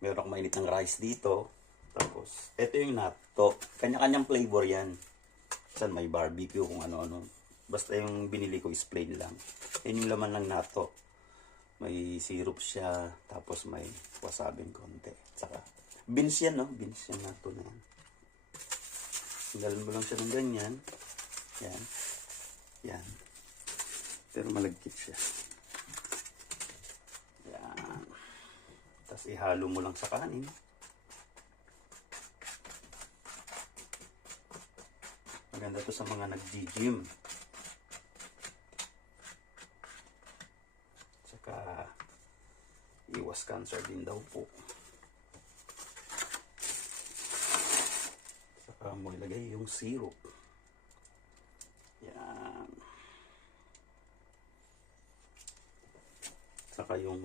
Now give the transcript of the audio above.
Meron akong mainit ng rice dito. Tapos, ito yung natto. Kanya-kanyang flavor yan. Saan may barbecue, kung ano-ano. Basta yung binili ko is plain lang. Yan yung laman ng natto. May syrup siya. Tapos may wasabing konti. Saka, beans yan, no? Beans yung natto na yan. Tanggalin mo lang siya ng ganyan. Yan. Yan. Pero malagkit siya. Yan. Tapos ihalo mo lang sa kanin. Maganda to sa mga nag-gym. Tsaka iwas cancer din daw po. Saka mo ilagay yung syrup. Yan. Saka yung